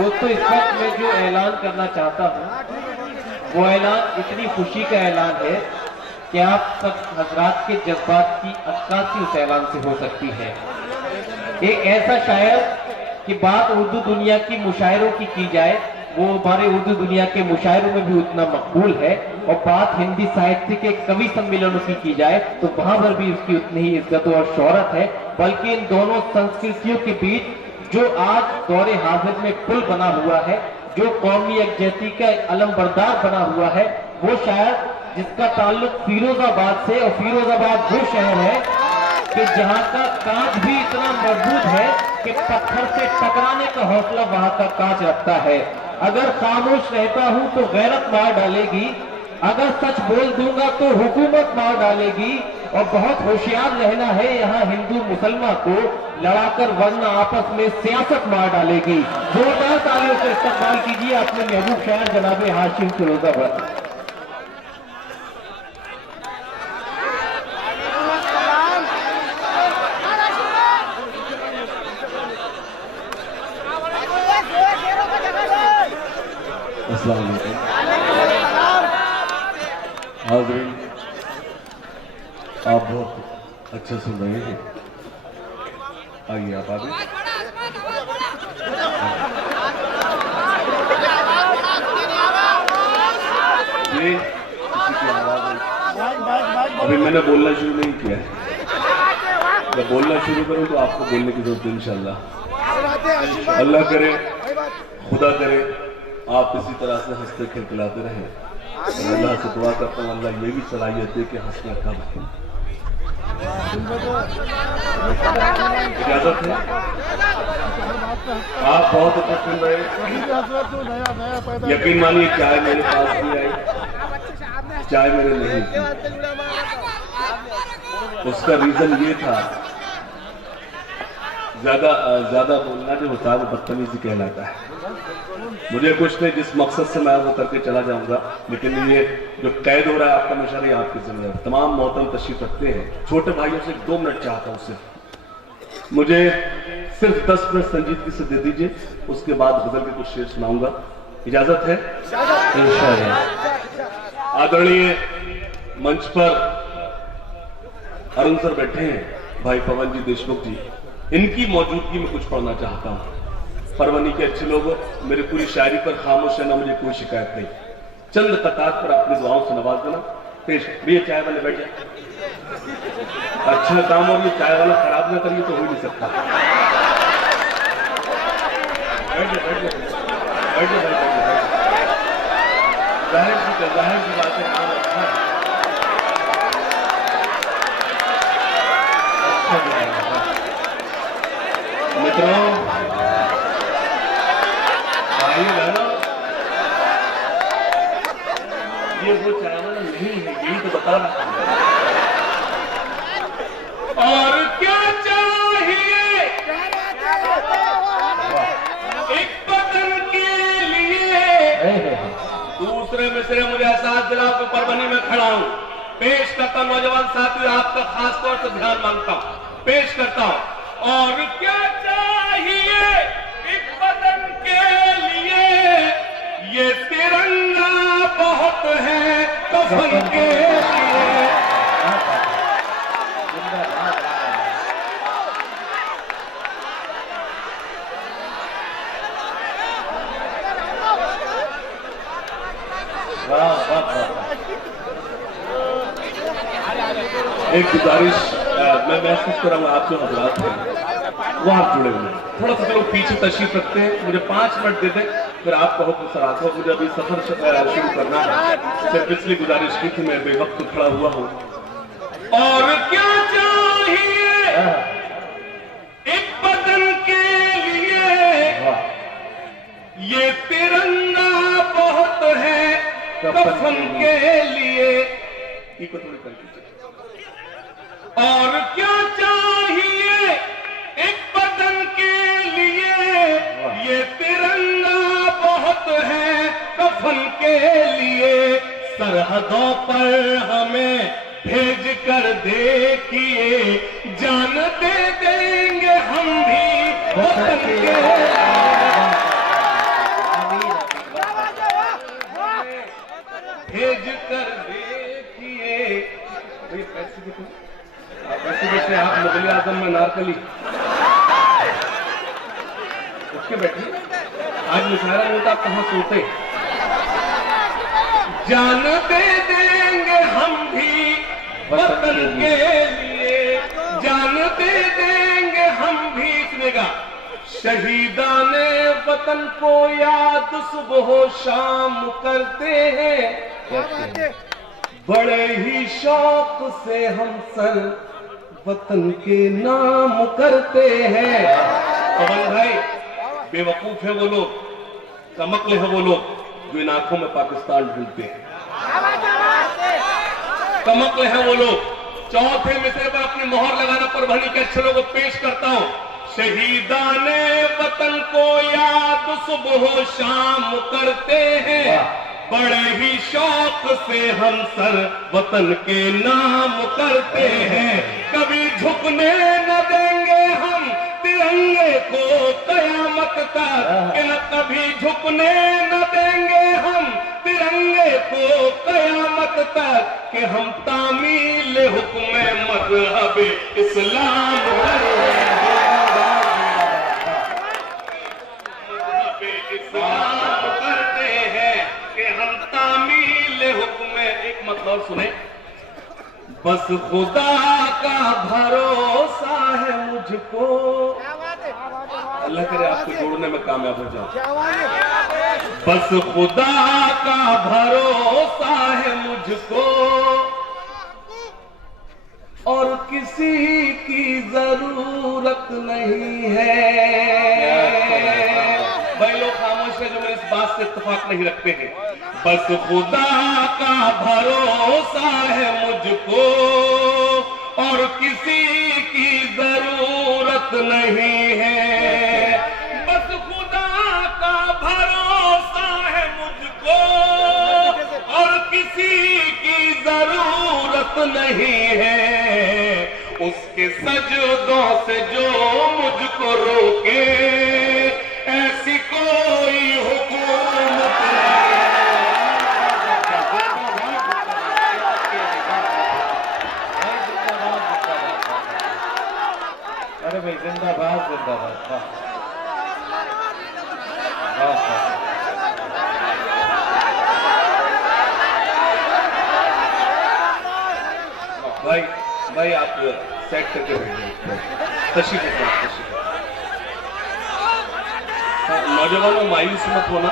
दोस्तों, इस वक्त मैं जो ऐलान करना चाहता हूँ वो ऐलान इतनी खुशी का ऐलान है कि आप सब हजरात के जज्बात की अक्कासी उस ऐलान से हो सकती है। एक ऐसा शायर कि बात उर्दू दुनिया की मुशायरों की जाए, वो हमारे उर्दू दुनिया के मुशायरों में भी उतना मकबूल है, और बात हिंदी साहित्य के कवि सम्मेलनों की जाए तो वहां पर भी उसकी उतनी ही इज्जत और शोहरत है। बल्कि इन दोनों संस्कृतियों के बीच जो आज दौरे हाजिर में पुल बना हुआ है, जो कौमी यकजहती का अलमबरदार बना हुआ है, वो शायद जिसका ताल्लुक फिरोजाबाद से, और फिरोजाबाद वो शहर है कि जहां का कांच भी इतना मजबूत है कि पत्थर से टकराने का हौसला वहां का कांच रखता है। अगर खामोश रहता हूं तो गैरत मार डालेगी, अगर सच बोल दूंगा तो हुकूमत मार डालेगी, और बहुत होशियार रहना है यहाँ हिंदू मुसलमान को लड़ाकर, वरना आपस में सियासत मार डालेगी। जोरदार तालियों से इस्तेमाल कीजिए अपने महबूब शायर जनाब हाशिम फिरोजाबाद। अस्सलाम वालेकुम हाज़रीन, आप बहुत अच्छा सुन रहे हैं। आइए आप आगे। ये किसी की आवाज अभी मैंने बोलना शुरू नहीं किया है। जब बोलना शुरू करूं तो आपको बोलने की जरूरत है इंशाअल्लाह। अल्लाह करे, खुदा करे आप इसी तरह से हंसते खिलखिलाते रहें। और अल्लाह से दुआ करता हूँ अल्लाह ये भी सलाहियत दे कि हंसना कब है। इजाजत है। आप बहुत अच्छा सुन रहे हैं। यकीन मानिए चाय मेरे पास भी आई, चाय मेरे नहीं थी। उसका रीजन ये था, ज्यादा बोलना जो होता है वो बदतमीजी कहलाता है। मुझे कुछ नहीं, जिस मकसद से मैं वो करके चला जाऊंगा, लेकिन ये जो कैद हो रहा है आपका नशा नहीं, आपकी जिम्मेदारी। तमाम मोहतरम तशरीफ रखते हैं। छोटे भाइयों से 2 मिनट चाहता हूं, सिर्फ मुझे सिर्फ 10 मिनट संजीदगी से दे दीजिए, उसके बाद गजल के कुछ शेर सुनाऊंगा। इजाजत है इंशाअल्लाह। आदरणीय मंच पर अरुण सर बैठे हैं, भाई पवन जी देशमुख जी, इनकी मौजूदगी में कुछ पढ़ना चाहता हूं। परवनी के अच्छे लोग, मेरी पूरी शायरी पर खामोश है ना, मुझे कोई शिकायत नहीं। चंद तकात पर अपनी दुआओं से नवाज देना। पेश भैया, चाय वाले बैठ जाए। अच्छा काम, और ये चाय वाला खराब ना करिए तो हो नहीं सकता। बैठ जाए, बैठ जाए, बैठ जाए, बैठ जाए। जाहिर सी बात है, काम अच्छा है। मित्रों, ये वो चाय वाला नहीं है, यही तो बता रहा हूं। और क्या चाहिए एक बदन के लिए। दूसरे में से मुझे एहसास दिला तो परवनी में खड़ा हूं। पेश करता हूं नौजवान साथियों, आपका खास तौर से ध्यान मांगता हूं। पेश करता हूं। और क्या चाहिए एक बदन के लिए, ये तिरंगा बहुत है कफन के लिए। एक गुजारिश मैं महसूस कर रहा हूँ, आप जो हजरात हैं वो आप जुड़े हुए, थोड़ा सा लोग पीछे तशरीफ रखते हैं। मुझे 5 मिनट दे दें, फिर आप कहो तो सर आते हो। मुझे अभी सफर शुरू करना है। सिर्फ इसलिए गुजारिश की थी, मैं बेवक्त खड़ा हुआ हूँ। और क्या चाहिए एक बदन के लिए, ये तिरंगा बहुत है कफन के लिए। को थोड़ी कर दीजिए। और क्या चाहिए एक बदन के लिए, ये तिरंगा बहुत है कफन के लिए। सरहदों पर हमें भेज कर देखिए, जान दे देंगे हम भी वतन के। कर देखिए। भाई पैसे देखो, पैसे जैसे आप मुगल आजम में नारकली उठ के बैठिए। आज मुशायरा नहीं होता, आप कहाँ सोते। जान दे देंगे हम भी वतन के लिए, जान दे देंगे हम भी। सुनेगा, शहीदाने वतन को याद सुबह शाम करते हैं, बड़े ही शौक से हम सर वतन के नाम करते हैं। पवन भाई, बेवकूफ है वो लोग, कमकले है वो लोग जो इन आंखों में पाकिस्तान ढूंढते हैं। कमकले हैं वो लोग। चौथे मिसरे पर अपनी मोहर लगाना परभनी के अक्षरों को पेश करता हूं। शहीदाने वतन को याद सुबह शाम करते हैं, बड़े ही शौक से हम सर वतन के नाम करते हैं। कभी झुकने न देंगे हम तिरंगे को कयामत तक, कि न कभी झुकने न देंगे हम तिरंगे को कयामत तक, कि हम तामील हुक्म मज़हब इस्लाम करते हैं, कि हम तामील हुक्म। एक मतलब सुने, बस खुदा का भरोसा है मुझको। अल्लाह करे आपको जोड़ने में कामयाब हो जाओ। बस खुदा का भरोसा है मुझको, और किसी की जरूरत नहीं है। भाई लोग खामोश है जो मेरे इस बात से इत्तेफाक नहीं रखते हैं। बस खुदा का भरोसा है मुझको, और किसी की जरूरत नहीं है। बस खुदा का भरोसा है मुझको, और किसी की जरूरत नहीं है। उसके सजदों से जो मुझको रोके, ऐसी कोई हुकूमत अरे भाई जिंदाबाद जिंदाबाद। भाई भाई आप सेट करके भेजिए। तशरीफ रखिए। नौजवानों मायूस मत होना,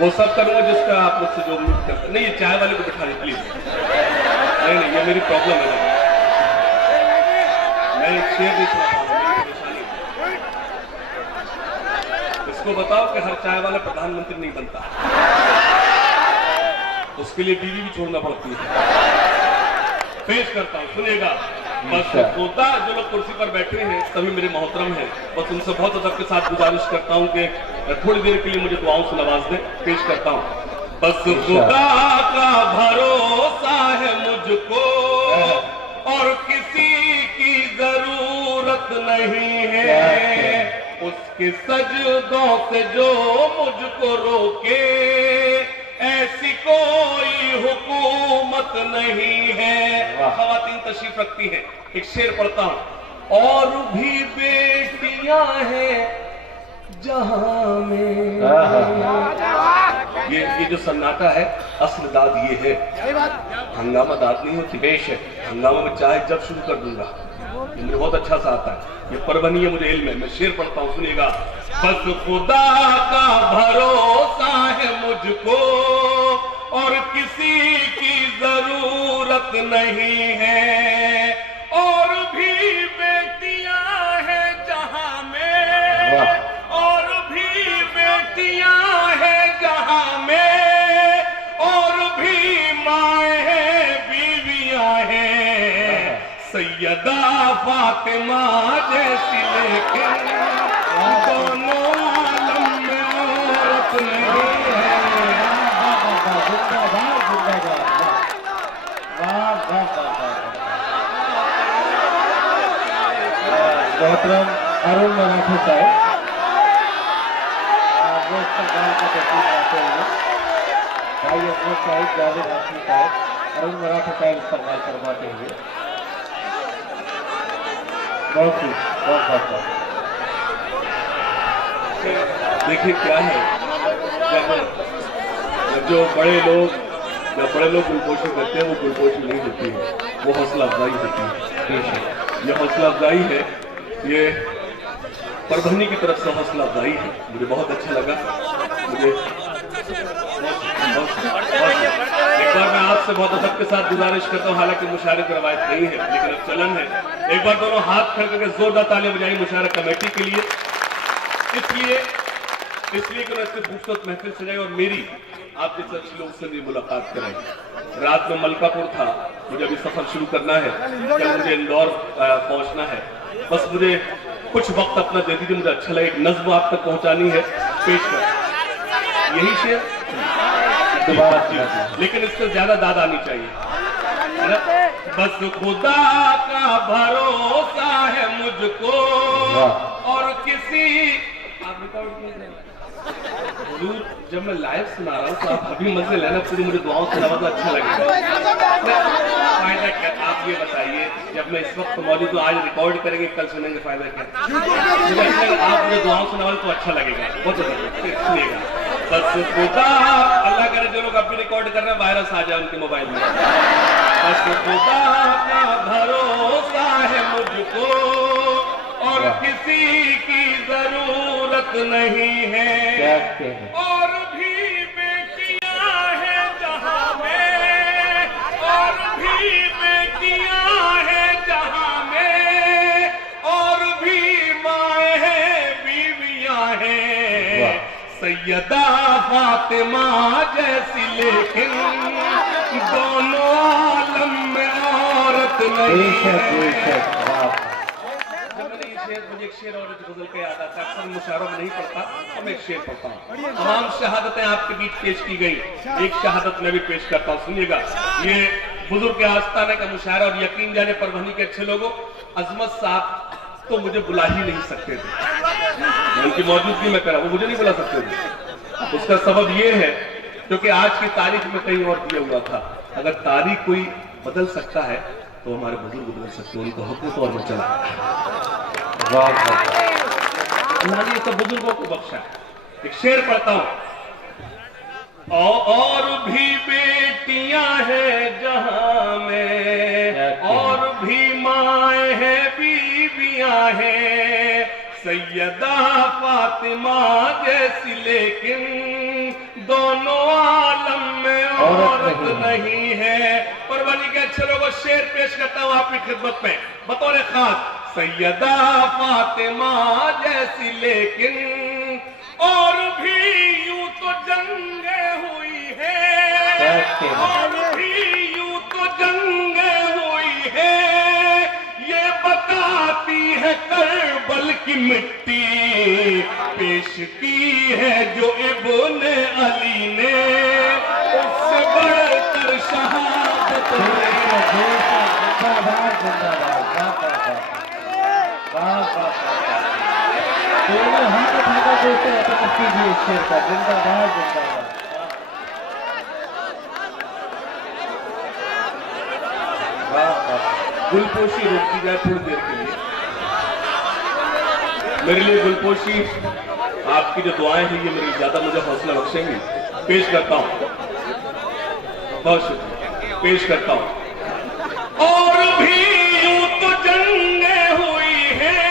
वो सब करूंगा जिसका आप मुझसे जो उम्मीद करते। नहीं, ये चाय वाले को बिठा लीजिए प्लीज। नहीं, ये मेरी प्रॉब्लम है। मैं एक शेर देख रहा हूँ, परेशानी। इसको बताओ कि हर चाय वाला प्रधानमंत्री नहीं बनता, उसके लिए बीवी भी छोड़ना पड़ती है। पेश करता हूं, सुनिएगा। बस खुदा, जो लोग कुर्सी पर बैठे हैं सभी मेरे मोहतरम हैं, बस उनसे बहुत अदब के साथ गुजारिश करता हूं कि थोड़ी देर के लिए मुझे दुआओं से नवाज दें। पेश करता हूं। बस खुदा का भरोसा है मुझको, और किसी की जरूरत नहीं है। उसके सजदों से जो मुझको रोके, ऐसी कोई हुकूमत नहीं है। खवातीन तशरीफ रखती हैं। एक शेर पढ़ता हूं। और भी बेटियां हैं जहां में। ये जो सन्नाटा है, असल दाद ये है। हंगामा दाद नहीं होती, बेशक हंगामा में चाहे जब शुरू कर दूंगा। ये मुझे बहुत अच्छा सा आता है, ये परवनी है, मुझे इल्म है। मैं शेर पढ़ता हूं, सुनिएगा। बस खुदा का भरोसा है मुझको, और किसी की जरूरत नहीं है। और भी बेटियां हैं जहां में, और भी बेटियां हैं जहां में, और भी माएं हैं, बीवियां हैं, सैयदा फातिमा जैसी, लेकिन दोनों आलम में औरत नहीं है। मोहतरम अरुण मराठे साहब, वो इस्तेमाल का तस्वीर आते हैं भाई। अहमद साहिब, जावेद हाशमी साहब, अरुण मराठा साहब इस्तेमाल करवाते हुए बहुत बहुत देखिए क्या है, जब बड़े लोग गुलपोशी करते हैं, वो गुलपोशी नहीं होती है, वो हौसला अफजाई होती है। ये हौसला अफजाई है, ये परभनी की तरफ से हौसला अफजाई है। मुझे बहुत अच्छा लगा। मुझे एक बार मैं आपसे बहुत अदब के साथ गुजारिश करता हूँ, हालांकि मुशायरे की रवायत नहीं है, लेकिन अब चलन है, एक बार दोनों हाथ खड़े करके जोरदार तालियां बजाई मुशायरा कमेटी के लिए, इसलिए कि इतनी खूबसूरत महफिल सजाई और मेरी आपके अच्छे लोग से भी मुलाकात कराई। रात में मलकापुर था, मुझे अभी सफर शुरू करना है, कल मुझे इंदौर पहुंचना है। बस मुझे कुछ वक्त अपना दे दीजिए, मुझे अच्छा लगे, एक नज्म आप तक पहुंचानी है, पेश कर यही शेर, लेकिन इससे ज्यादा दाद आनी चाहिए, है ना? बस खुदा का भरोसा है मुझको और किसी आप रिकॉर्ड हुजूर, जब मैं लाइव सुना रहा हूँ तो आप अभी मजे लेना, पूरी मुझे दुआओं सुनावा तो अच्छा लगेगा। फायदा क्या, आप ये बताइए, जब मैं इस वक्त मौजूद हूँ, आज रिकॉर्ड करेंगे, कल सुनेंगे, फायदा क्या? मुझे आप मुझे दुआओं सुनावा तो अच्छा लगेगा, बहुत सुनिएगा। बस खुदा, अल्लाह करे जो लोग अभी रिकॉर्ड कर रहे हैं वायरस आ जाए उनके मोबाइल में। बस खुदा का भरोसा है मुझको और किसी की जरूरत नहीं है, और भी बेटियां हैं जहां में, और भी बेटियां हैं जहां में, और भी माएँ हैं, बीवियां हैं, सैयदा फातिमा जैसी, लेकिन दोनों आलम में औरत नहीं है। मुझे एक शेर और गजल का याद आता है, अक्सर मुशायरों में नहीं पढ़ता, तो मैं एक शेर पढ़ता हूँ। तमाम शहादतें आपके बीच पेश की गई, एक शहादत मैं भी पेश करता हूँ, सुनिएगा। ये बुजुर्ग के आस्ताने का मुशायरा, और यकीन जाने परभनी के अच्छे लोगों, अजमत साहब तो मुझे बुला ही नहीं सकते थे, उनकी मौजूदगी में करा, वो मुझे नहीं बुला सकते थे। उसका सबब ये है क्योंकि आज की तारीख में कहीं और दिया हुआ था, अगर तारीख कोई बदल सकता है तो हमारे बुजुर्ग बदल सकते हैं, उनको हुक्म तौर पर चला। अल्लाह ने तो बुजुर्गों को बख्शा। एक शेर पढ़ता हूं, और भी बेटियां हैं जहां में, और भी माएँ हैं, बीवियां हैं, सैयदा फातिमा जैसी, लेकिन दोनों आलम में औरत नहीं है। परवानी के अच्छे लोगों, शेर पेश करता हूं आपकी खिदमत में बतौर खास, सैयदा फातिमा जैसी, लेकिन और भी यूं तो जंगे हुई है, और भी यूं तो जंगे हुई है, ये बताती है करबल की मिट्टी, पेश की है जो इब्ने अली ने, उससे बढ़कर शहादत दोनों हाथ उठाकर बोलते हैं, तो कीजिए इस शेर का जिंदाबाद जिंदाबाद। गुलपोशी रोक दी जाए थोड़ी देर के लिए, मेरे लिए गुलपोशी, आपकी जो दुआएं हैं ये मेरी ज्यादा मुझे हौसला बख्शेंगी। पेश करता हूं, बहुत शुक्रिया, पेश करता हूं। और भी यूं तो जंगे हुई है,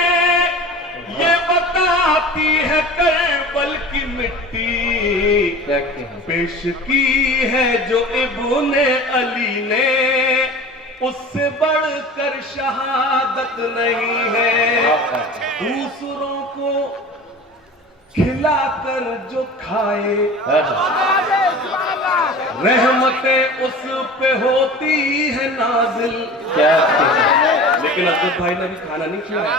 ये बताती है करबल की मिट्टी, पेश की है जो इब्ने अली ने, उससे बढ़कर शहादत नहीं है। दूसरों को खिलाकर जो खाए, रहमतें उस पे होती है नाजिल। लेकिन अब्दुल भाई ने अभी खाना नहीं खिलाया।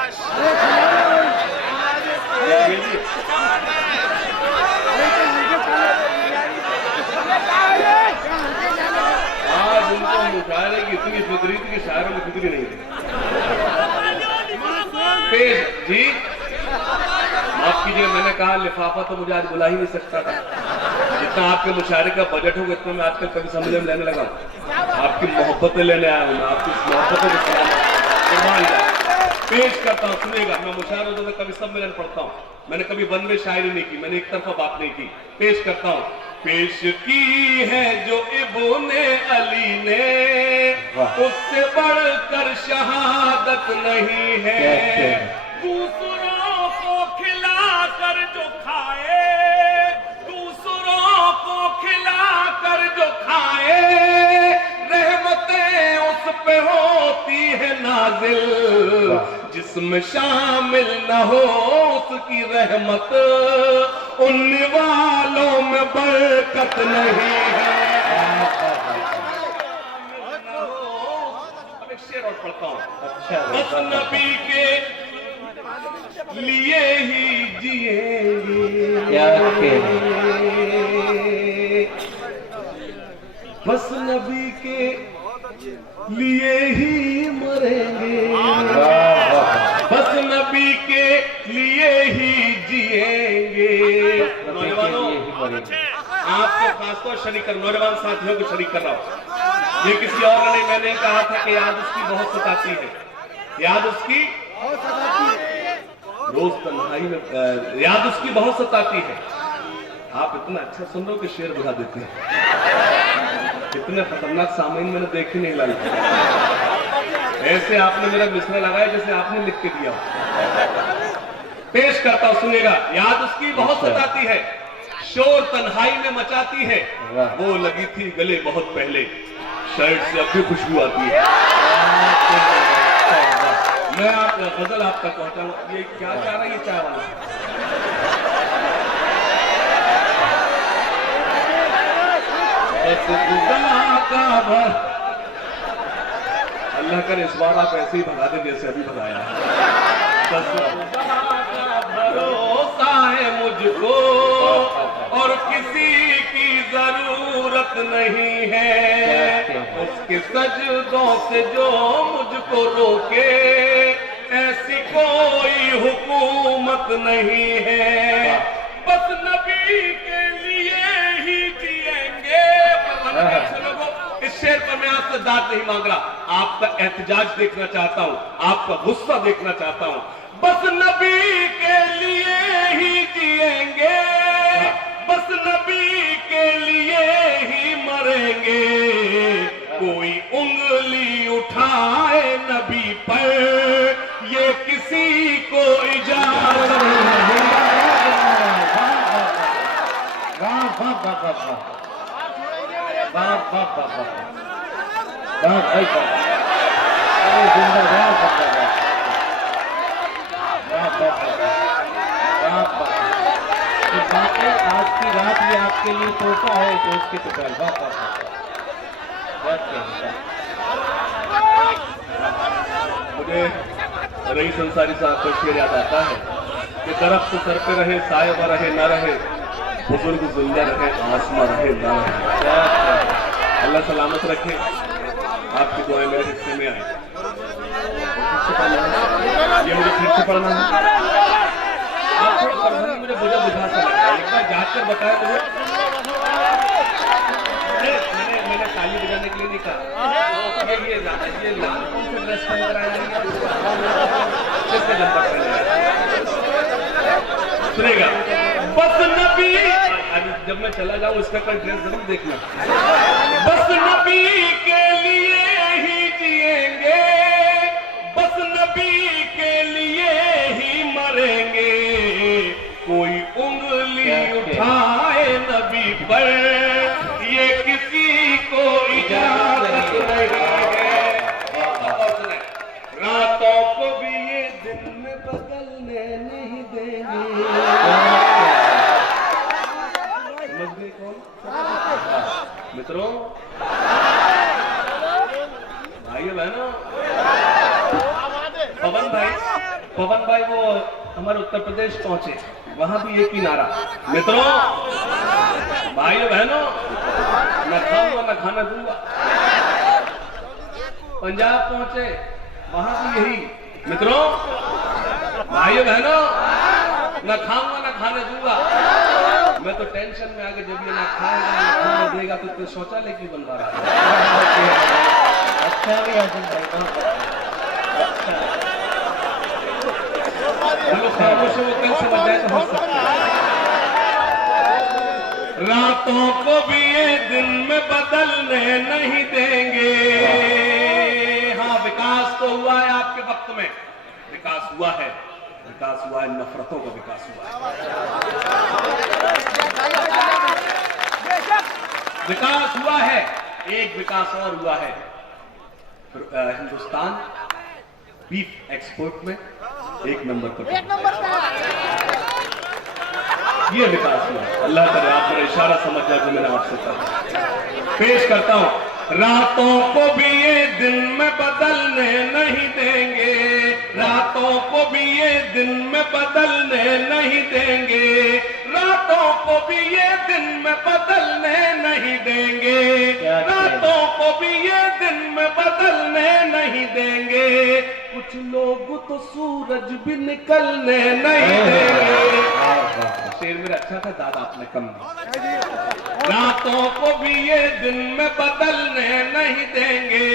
आज उनको मुशायरे की इतनी फिक्री थी कि शायरों में फिक्री नहीं थी। पेश जी, माफ कीजिए, मैंने कहा लिफाफा तो मुझे आज बुला ही नहीं सकता था, जितना आपके मुशायरे का बजट होगा इतना मैं आजकल कभी सम्मेलन में लेने लगा हूं। आपकी मोहब्बतें लेने आया हूं मैं, आपकी इस मोहब्बतों को पेश करता हूं। सुनिएगा, मैं मुशायरे में कभी सम्मेलन पढ़ता हूं, मैंने कभी वन में शायरी नहीं की, मैंने एक तरफा बात नहीं की। पेश करता हूं। पेश की है जो इब्ने अली ने, उससे बढ़कर शहादत नहीं है। दूसरों को खिलाकर जो खाए, दूसरों को खिलाकर जो खाए, रहमतें उस पे होती है नाजिल, जिसमें शामिल न हो उसकी रहमत, उन वालों में बरकत नहीं है। अब एक शेर और पढ़ता हूं। अच्छा, बस नबी के लिए ही जिएंगे, क्या बस नबी के लिए ही मरेंगे, बस नबी के लिए ही जिएंगे। नौजवानों, आपको खासतौर शरीक कर, नौजवान साथियों को शरीक कर रहा हूं। ये किसी और ने नहीं, मैंने कहा था कि याद उसकी बहुत सताती है, याद उसकी रोज तन्हाई में याद उसकी बहुत सताती है। आप इतना अच्छा सुन रहे हो कि शेर बुझा देते हैं। इतने खतरनाक सामीन मैंने देखे नहीं लाई। ऐसे आपने मेरा मिसरा लगाया जैसे आपने लिख के दिया। पेश करता हूं, सुनिएगा। याद उसकी बहुत सताती है, शोर तन्हाई में मचाती है, वो लगी थी गले बहुत पहले, शर्ट से अब भी खुशबू आती है। मैं आप गजल आप तक पहुंचाऊंगा। ये क्या चाह रहा है ये चाय वाला? अल्लाह करे इस बार आप ऐसे ही भगा दे जैसे अभी भगाया है। भरोसा है मुझको और किसी की जरूरत नहीं है, उसके सजदों से जो मुझको रोके ऐसी कोई हुकूमत नहीं है। बस नबी के लिए ही जिएंगे। इस शेर पर मैं आपसे दाद नहीं मांग रहा, आपका एहतजाज देखना चाहता हूं, आपका गुस्सा देखना चाहता हूं। बस नबी के लिए ही जिएंगे, बस नबी के लिए ही मरेंगे। कोई उंगली उठाए नबी पर ये किसी को इजाजत नहीं। आज की रात ये आपके लिए तोहफा है दोस्त के टुकड़ा। मुझे रईस अंसारी साहब का शेर याद आता है कि दरख्त सर पे रहे, साए पर रहे न रहे, बुजुर्ग जिंदा रहे, आसमां रहे न रहे। अल्लाह सलामत रखे, आपकी दुआएं मेरे हिस्से में आए। ये मुझे फिर से पढ़ना है। आप थोड़ा पढ़ने मुझे बुझा सा लगता है, एक बार जांच कर बताया मुझे। मैंने ताली बजाने के लिए नहीं कहा। ये लाल कौन से ड्रेस पहन कर आया सुनेगा। बस नबी, जब मैं चला जाऊं इसका कल ड्रेस जरूर देखना। बस नबी के लिए ही जिएंगे, बस नबी के लिए ही मरेंगे। कोई उंगली उठाए नबी पर ये किसी को इजाजत नहीं है। रातों को भी ये दिन में बदलने नहीं देंगे। समझ गए कौन मित्रों, भाइयों बहनों? पवन भाई वो हमारे उत्तर प्रदेश पहुंचे, वहां भी एक ही नारा। मित्रों, भाइयों बहनों, न खाऊंगा न खाना दूंगा। पंजाब पहुंचे, वहां भी यही। मित्रों, भाइयों बहनों, न खाऊंगा न खाने दूंगा। मैं तो टेंशन में आके जब ये ना खाएगा ना खाने देगा तो शौचालय क्यों बनवा रहा है। अच्छा भी हासिल भाई, चलो खामोश है, वो कल समझ जाए तो हंस सकते हैं। रातों को भी ये दिन में बदलने नहीं देंगे। हाँ, विकास तो हुआ है आपके वक्त में, विकास हुआ है, विकास हुआ है, नफरतों का विकास हुआ है। विकास हुआ है, एक विकास और हुआ है। हिंदुस्तान बीफ एक्सपोर्ट में 1 नंबर पर, ये विकास हुआ। अल्लाह करे आप मेरा इशारा समझ जाए जो मैंने आपसे कहा। पेश करता हूं, रातों को भी ये दिन में बदलने नहीं देंगे, रातों को भी ये दिन में बदलने नहीं देंगे, रातों को भी ये दिन में बदलने नहीं देंगे, रातों को भी ये दिन में बदलने नहीं देंगे, कुछ लोग तो सूरज भी निकलने नहीं देंगे। शेर मेरा अच्छा था, दादा आपने कम दिया। रातों को भी ये दिन में बदलने नहीं देंगे,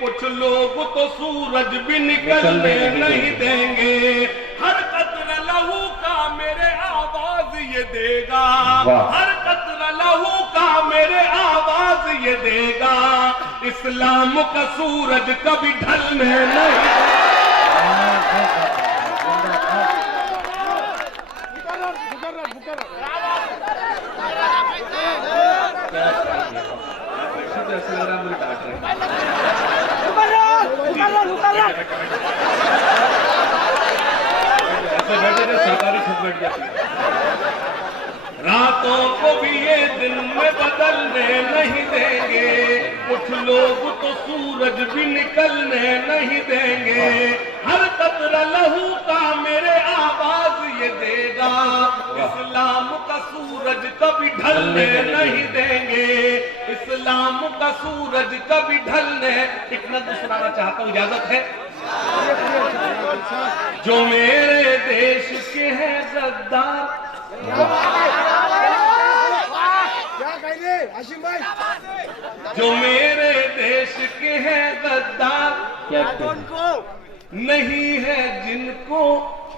कुछ लोग तो सूरज भी निकलने नहीं देंगे, हर कतरा लहू का मेरे आवाज ये देगा, हर कतरा लहू का मेरे आवाज ये देगा, इस्लाम का सूरज कभी ढलने नहीं। ऐसा लग रहा है मुझे डांट रहे हैं। ऐसे बैठे थे सरकारी छत बैठ जाती है। रातों को भी ये दिन में बदलने नहीं देंगे, कुछ लोग तो सूरज भी निकलने नहीं देंगे, हर कतरा लहू का मेरे आवाज ये देगा, इस्लाम का सूरज कभी ढलने नहीं देंगे, इस्लाम का सूरज कभी ढलने। एक नज़्म सुनाना चाहता हूँ, इजाजत है? जो मेरे देश के हैं गद्दार, हाशिम भाई, जो मेरे देश के हैं गद्दार, नहीं है जिनको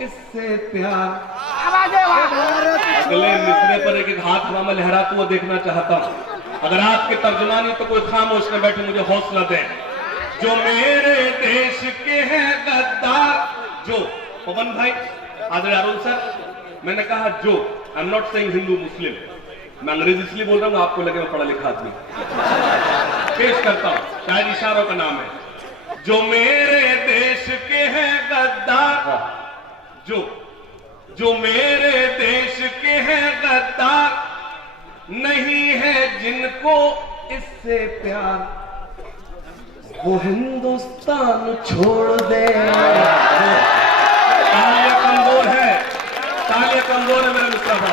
इससे प्यार। अगले मिसरे पर एक हाथ हवा में लहराता हुआ देखना चाहता हूँ। अगर आपके तर्जुमानी तो कोई खामोश न बैठे, मुझे हौसला दें। जो मेरे देश के हैं गद्दार, जो पवन भाई, आदरणीय अरुण सर, मैंने कहा जो, I am not saying Hindu Muslim, मैं अंग्रेजी इसलिए बोल रहा हूँ आपको लगे मैं पढ़ा लिखा आदमी। पेश करता हूँ, शायद इशारों का नाम है। जो मेरे देश के हैं गद्दार, जो मेरे देश के हैं गद्दार, नहीं है जिनको इससे प्यार, वो हिंदुस्तान छोड़ दे। तालियां कमजोर है, तालियां कमजोर है मेरा मुस्तफा,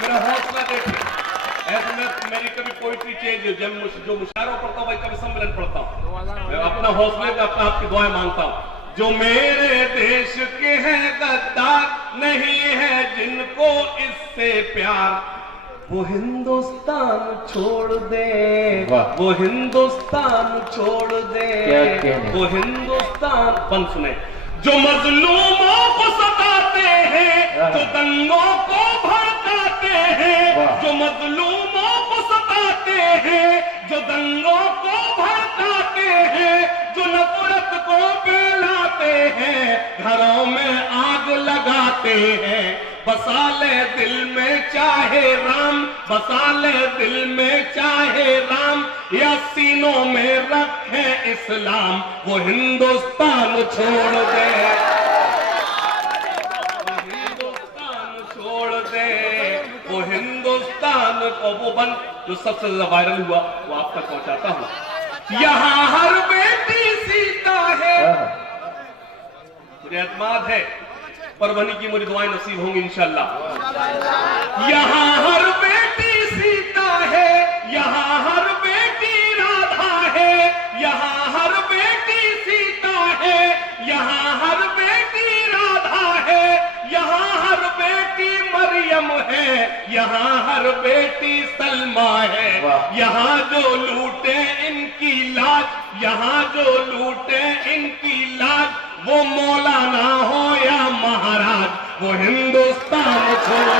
मेरा हौसला देखिए। ऐसे में मेरी कभी पोइट्री चेंज हो, जब जो मुशायरा पढ़ता हूँ भाई, कभी सम्मेलन पढ़ता हूँ, मैं अपना हौसले का अपना आपकी दुआएं मांगता हूँ। जो मेरे देश के हैं गद्दार, नहीं है जिनको इससे प्यार, वो हिंदुस्तान छोड़ दे, वो हिंदुस्तान छोड़ दे, वो हिंदुस्तान। बंद सुने। जो मजलूमों को सताते हैं, जो दंगों को भड़काते हैं, जो मजलूमों को सताते हैं, जो दंगों को भड़काते हैं, जो नफरत को फैलाते हैं, घरों में आग लगाते हैं, बसा ले दिल में चाहे राम, बसा ले दिल में चाहे राम, या सीनों में रखे इस्लाम, वो हिंदुस्तान छोड़ दे, वो हिंदुस्तान छोड़ दे, वो हिंदुस्तान को। वो बंद जो सबसे ज्यादा वायरल हुआ वो आप तक पहुंचाता हूं। यहाँ हर बेटी सीता है, मुझे एतमाद है परभनी की मुझे दुआएं नसीब होंगी इंशाल्लाह। यहाँ हर बेटी सीता है, यहाँ हर बेटी राधा है, यहाँ हर बेटी सीता है, यहाँ हर बेटी राधा है, यहाँ हर बेटी मरियम है, यहाँ हर बेटी सलमा है, वाह। यहाँ जो लूटे इनकी लाज, यहाँ जो लूटे इनकी लाज, वो मौलाना हो या महाराज, वो हिंदुस्तान छोड़।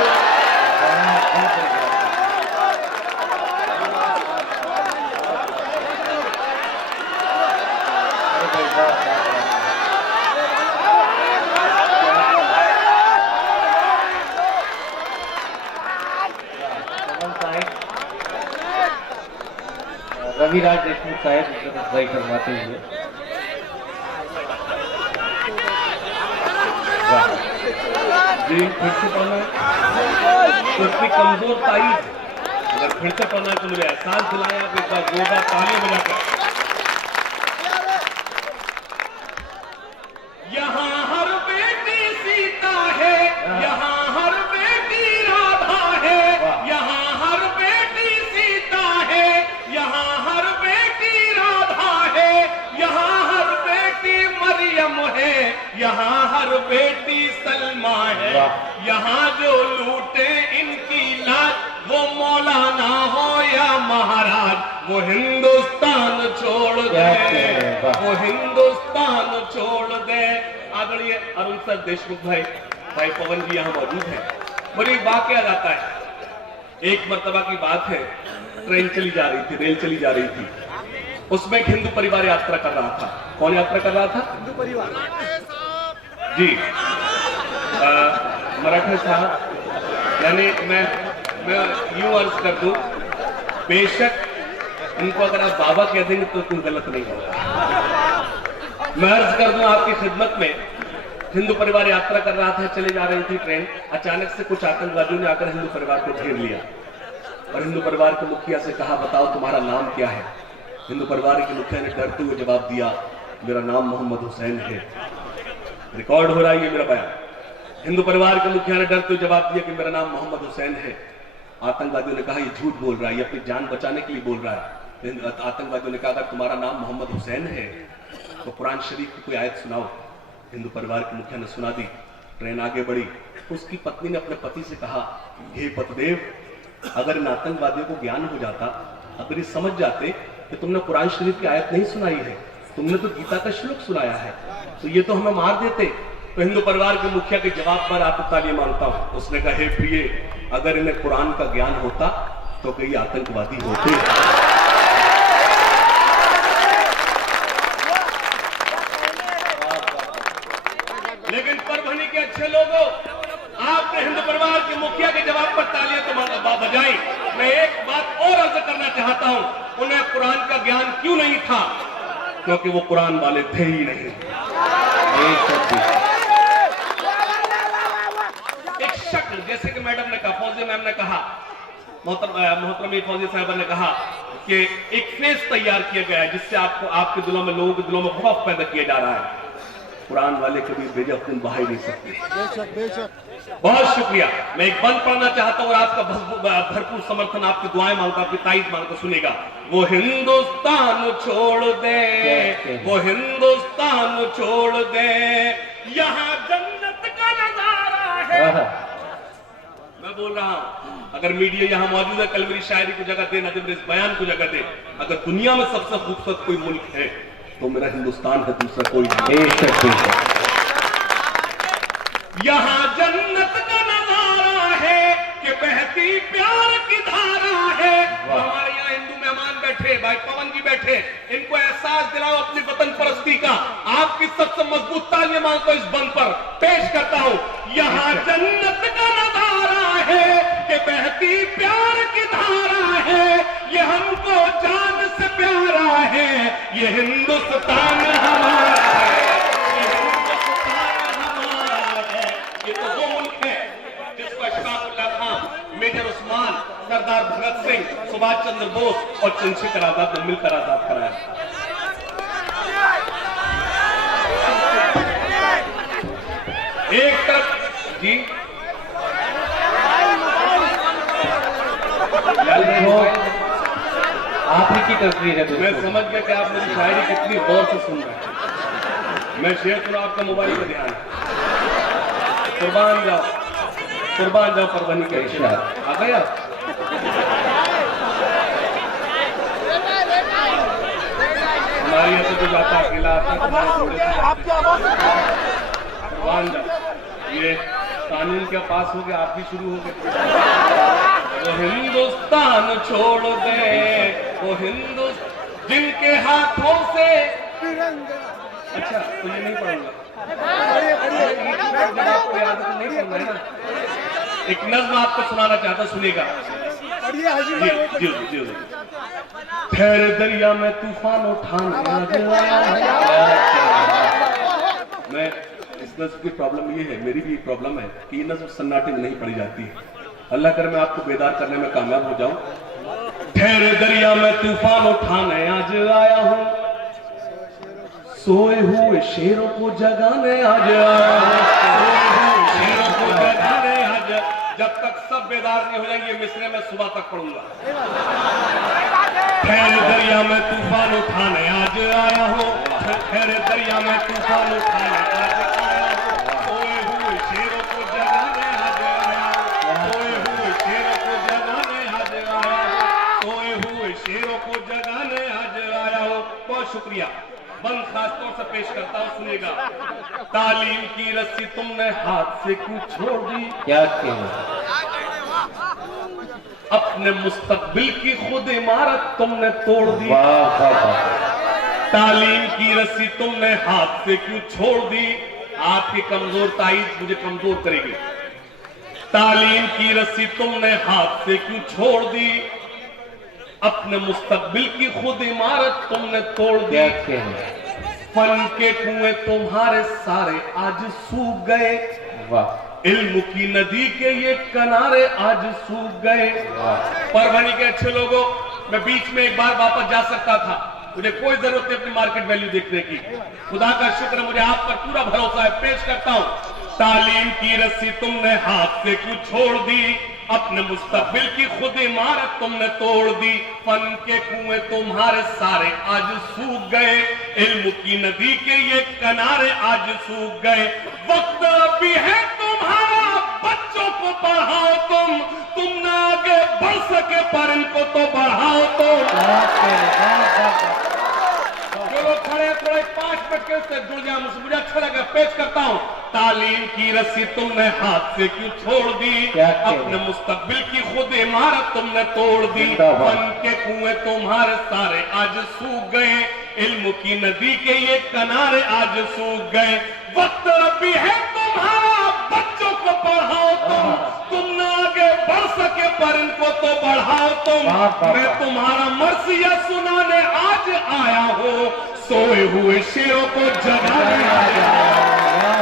रविराज देशमुख साहब भाई फरमाते हुए जी फिर से पढ़ना है तो इतनी कमजोर तारीफ, अगर फिर से पढ़ना है तो मुझे एहसास दिलाया आप एक बार जोरदार तालियां बजाकर। यहाँ हर बेटी सीता है, यहाँ हर बेटी राधा है, यहाँ हर बेटी सीता है, यहाँ हर बेटी राधा है, यहाँ हर बेटी मरियम है, यहाँ हर बेटी सलमा है, यहाँ जो लूटे इनकी लाज, वो मौलाना हो या महाराज, वो हिंदुस्तान छोड़ दे, वो हिंदुस्तान छोड़ दे। आदरणीय अरुण सर देशमुख भाई, भाई पवन जी यहाँ मौजूद हैं। मुझे एक वाकया आता है, एक मर्तबा की बात है, ट्रेन चली जा रही थी, रेल चली जा रही थी, उसमें एक हिंदू परिवार यात्रा कर रहा था। कौन यात्रा कर रहा था? हिंदू परिवार जी, मराठे साहब। यानी मैं यूं अर्ज कर दूं, बेशक इनको अगर आप बाबा कह देंगे तो कोई गलत नहीं होगा। मैं अर्ज कर दूं आपकी खिदमत में, हिंदू परिवार यात्रा कर रहा था, चले जा रही थी ट्रेन, अचानक से कुछ आतंकवादियों ने आकर हिंदू परिवार को घेर लिया और हिंदू परिवार के मुखिया से कहा, बताओ तुम्हारा नाम क्या है? हिंदू परिवार के मुखिया ने डरते हुए जवाब दिया, मेरा नाम मोहम्मद हुसैन है। रिकॉर्ड हो रहा है ये मेरा बयान। हिंदू परिवार के मुखिया ने डरते हुए जवाब दिया कि मेरा नाम मोहम्मद हुसैन है। आतंकवादियों ने कहा ये झूठ बोल रहा है, ये अपनी जान बचाने के लिए बोल रहा है। आतंकवादियों ने कहा अगर तुम्हारा नाम मोहम्मद हुसैन है तो कुरान शरीफ की कोई आयत सुनाओ। हिंदू परिवार के मुखिया ने सुना दी। ट्रेन आगे बढ़ी, उसकी पत्नी ने अपने पति से कहा, हे पतिदेव, अगर इन आतंकवादियों को ज्ञान हो जाता, अगर ये समझ जाते कि तुमने कुरान शरीफ की आयत नहीं सुनाई है, तुमने तो गीता का श्लोक सुनाया है, तो ये तो हमें मार देते। तो हिंदू परिवार के मुखिया के जवाब पर आपको तालियां मांगता हूं। उसने कहा, हे प्रिय, अगर इन्हें कुरान का ज्ञान होता तो कई आतंकवादी होते। लेकिन परभनी के अच्छे लोगों, आपने हिंदू परिवार के मुखिया के जवाब पर तालियां तो बजाई। मैं एक बात और अर्ज करना चाहता हूं, उन्हें कुरान का ज्ञान क्यों नहीं था? क्योंकि वो कुरान वाले थे ही नहीं। एक शक्ल, जैसे कि मैडम ने कहा, फौजी मैम ने कहा, मोहतरम फौजी साहब ने कहा कि एक फेस तैयार किया गया है जिससे आपको, आपके दिलों में, लोगों के दिलों में खौफ पैदा किया जा रहा है। कुरान वाले कभी बेजक खून बहा ही नहीं सकते। बहुत शुक्रिया। मैं एक बंद पढ़ना चाहता हूं और आपका भरपूर समर्थन, आपकी दुआएं मांगता, आपकी तारीफ मांगता, सुनेगा। वो हिंदुस्तान छोड़ दे, वो हिंदुस्तान छोड़ दे, यहाँ जन्नत का नजारा है। मैं बोल रहा हूं, अगर मीडिया यहां मौजूद है, कल मेरी शायरी को जगह दे, न इस बयान को जगह दे। अगर दुनिया में सबसे खूबसूरत कोई मुल्क है तो मेरा हिंदुस्तान है, दूसरा कोई नहीं। यहाँ जन्नत का नजारा है कि बहती प्यार की धारा है। हमारे यहाँ हिंदू मेहमान बैठे, भाई पवन जी बैठे, इनको एहसास दिलाओ अपनी वतन परस्ती का। आपकी सबसे मजबूत तालियां मांगता हूं, इस बंद पर पेश करता हूं। यहाँ जन्नत का नजारा है कि बहती प्यार की धारा है, ये हमको जान से प्यारा है, ये हिंदुस्तान हमारा है, ये हिंदुस्तान हमारा है। ये तो वो मुल्क है जिसको अशफाकुल्लाह खान, मेजर उस्मान, सरदार भगत सिंह, सुभाष चंद्र बोस और चंद्रशेखर आजाद ने मिलकर आजाद कराया। एक तरफ जी आप ही की तस्वीर है। मैं समझ गया कि आप मेरी शायरी कितनी गौर से सुन रहे हैं। मैं शेयर करूं, आपका मोबाइल पर ध्यान, कुर्बान जाओ। कुर्बान जाओ परवानी के इशारा आ गया। हमारी यहाँ तो जाता अकेला आता कुर्बान जाओ। ये कानून क्या पास हो गया, आप भी शुरू हो गए। वो हिंदुस्तान छोड़ दे, वो हिंदुस्तान जिनके हाथों से। अच्छा तो ये नहीं पढ़ूंगा, जब आपको याद है तो नहीं पढ़ना है ना। एक नज्म आपको सुनाना चाहता, सुनेगा जी जी जी। ठहरे दरिया में तूफान उठाने मैं इस नज्म की प्रॉब्लम ये है, मेरी भी प्रॉब्लम है कि ये नज्म सन्नाटे में नहीं पढ़ी जाती है। अल्लाह करे मैं आपको बेदार करने में कामयाब हो जाऊं। ठहरे दरिया में तूफान उठाने आज आया हूं, सोए हुए शेरों को जगाने आज आया हूं, शेरों को जगाने आज। जब तक सब बेदार नहीं हो जाएंगे मिसरे में सुबह तक पढ़ूंगा। ठहरे दरिया में तूफान उठाने आज आया हूं, ठहरे दरिया में तूफान उठाने आज आया हूं, सोए हुए शेरों को जगाने आज आया हूं, सोए हुए शेरों को जगाने आज आया हूं, सोए हुए शेरों को जगाने आज आया हूं। बहुत शुक्रिया। बंद खासतौर से पेश करता हूं, सुनिएगा। तालीम की रस्सी तुमने हाथ से क्यों छोड़ दी, क्या कहना, अपने मुस्तकबिल की खुद इमारत तुमने तोड़ दी। वाह वाह वाह। तालीम की रस्सी तुमने हाथ से क्यों छोड़ दी, आपकी कमजोर ताईद मुझे कमजोर करेगी। तालीम की रस्सी तुमने हाथ से क्यों छोड़ दी, अपने मुस्तकबिल की खुद इमारत तुमने तोड़ दी। क्या कहना, फन के कुएं तुम्हारे सारे आज सूख गए, वाह इल्म की नदी के ये किनारे आज सूख गए। परभनी के अच्छे लोगों, मैं बीच में एक बार वापस जा सकता था, मुझे कोई जरूरत नहीं अपनी मार्केट वैल्यू देखने की। खुदा का शुक्र है मुझे आप पर पूरा भरोसा है। पेश करता हूं, तालीम की रस्सी तुमने हाथ से क्यों छोड़ दी, अपने मुस्तकबिल की खुद इमारत तुमने तोड़ दी। फन के कुएं तुम्हारे सारे आज सूख गए, इल्म की नदी के ये किनारे आज सूख गए। वक्त अभी है तुम्हारा, बच्चों को पढ़ाओ तुम ना आगे बढ़ सके पर इनको तो बढ़ाओ जो लोग खड़े हैं थोड़े 5 मिनट के उससे जुड़ जाए, मुझे अच्छा लगा। पेश करता हूं, तालीम की रस्सी तुमने हाथ से क्यों छोड़ दी, अपने मुस्तकबिल की खुद इमारत तुमने तोड़ दी। फन के कुएं तुम्हारे सारे आज सूख गए, इल्म की नदी के ये किनारे आज सूख गए। वक्त अभी है तुम्हारा, बच्चों को पढ़ाओ तुम ना आगे बढ़ सके पर इनको तो बढ़ाओ तुम। मैं तुम्हारा मर्सिया सुनाने आज आया हूँ, सोए हुए शेरों को जगाने आया हूँ,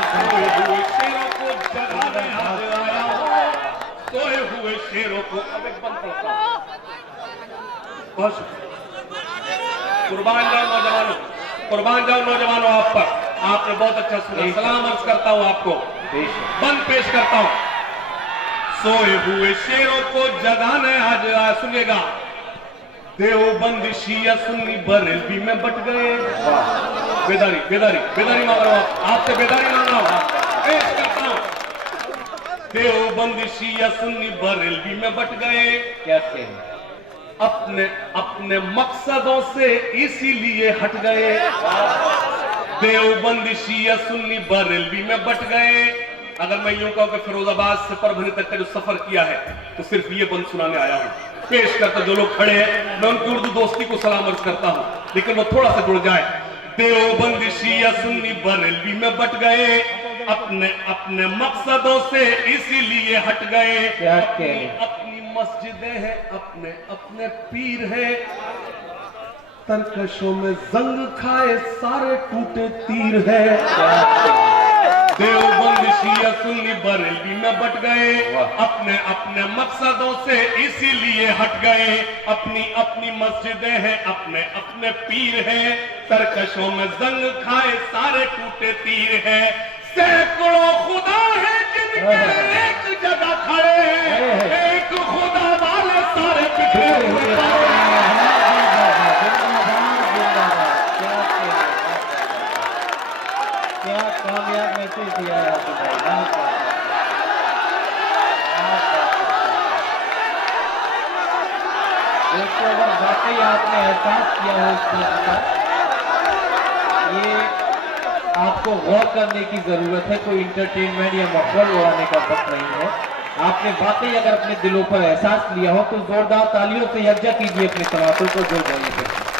सोए हुए शेरों को जगाने आज आया हूँ, सोए हुए शेरों को। अब एक बंद पड़ता हूं। बहुत शुक्रिया। कुर्बान जाओ नौजवानों, कुर्बान जाओ नौजवानों आप पर, आपने बहुत अच्छा सुना। सलाम अर्ज करता हूं आपको। बंद पेश करता हूं, सोए हुए शेरों को जगाने आज आया। सुनिएगा, देवबंद शिया सुन्नी बरेलवी में बट गए। बेदारी बेदारी बेदारी मांग रहा हूं आपसे, बेदारी मांग रहा हूं। पेश करता हूं, देवबंद शिया सुन्नी बरेलवी में बट गए। क्या कहना, अपने अपने मकसदों से इसीलिए हट गए। देवबंद शिया सुन्नी बरेलवी में बट गए। अगर मैं यूं कहूं कि फिरोजाबाद से परभनी तक का जो सफर किया है तो सिर्फ ये बंद सुनाने आया हूं। पेश करता, जो लोग खड़े हैं मैं उनकी उर्दू दोस्ती को सलाम अर्ज करता हूं, लेकिन वो थोड़ा सा जुड़ जाए। देवबंद शिया सुन्नी बरेलवी में बट गए, अपने अपने मकसदों से इसीलिए हट गए। अपनी मस्जिदें हैं, अपने अपने पीर हैं, तरकशों में जंग खाए सारे टूटे तीर है। देवबंद शिया सुन्नी बरेलवी में बट गए, अपने अपने मकसदों से इसीलिए हट गए। अपनी अपनी मस्जिदें हैं, अपने अपने पीर हैं, तरकशों में जंग खाए सारे टूटे तीर है। सैकड़ों खुदा है जिनके एक जगह खड़े हैं, एक खुदा वाले सारे बिखरे हुए। क्या कामयाब मैसेज दिया है आपने भाई। तो अगर वाकई आपने एहसास किया हो इस बात का, ये आपको गौर करने की जरूरत है। कोई इंटरटेनमेंट या माहौल उड़ाने का वक्त नहीं है। आपने वाकई अगर अपने दिलों पर एहसास लिया हो तो जोरदार तालियों से यज्ञ कीजिए अपने समातों को जो जाइए।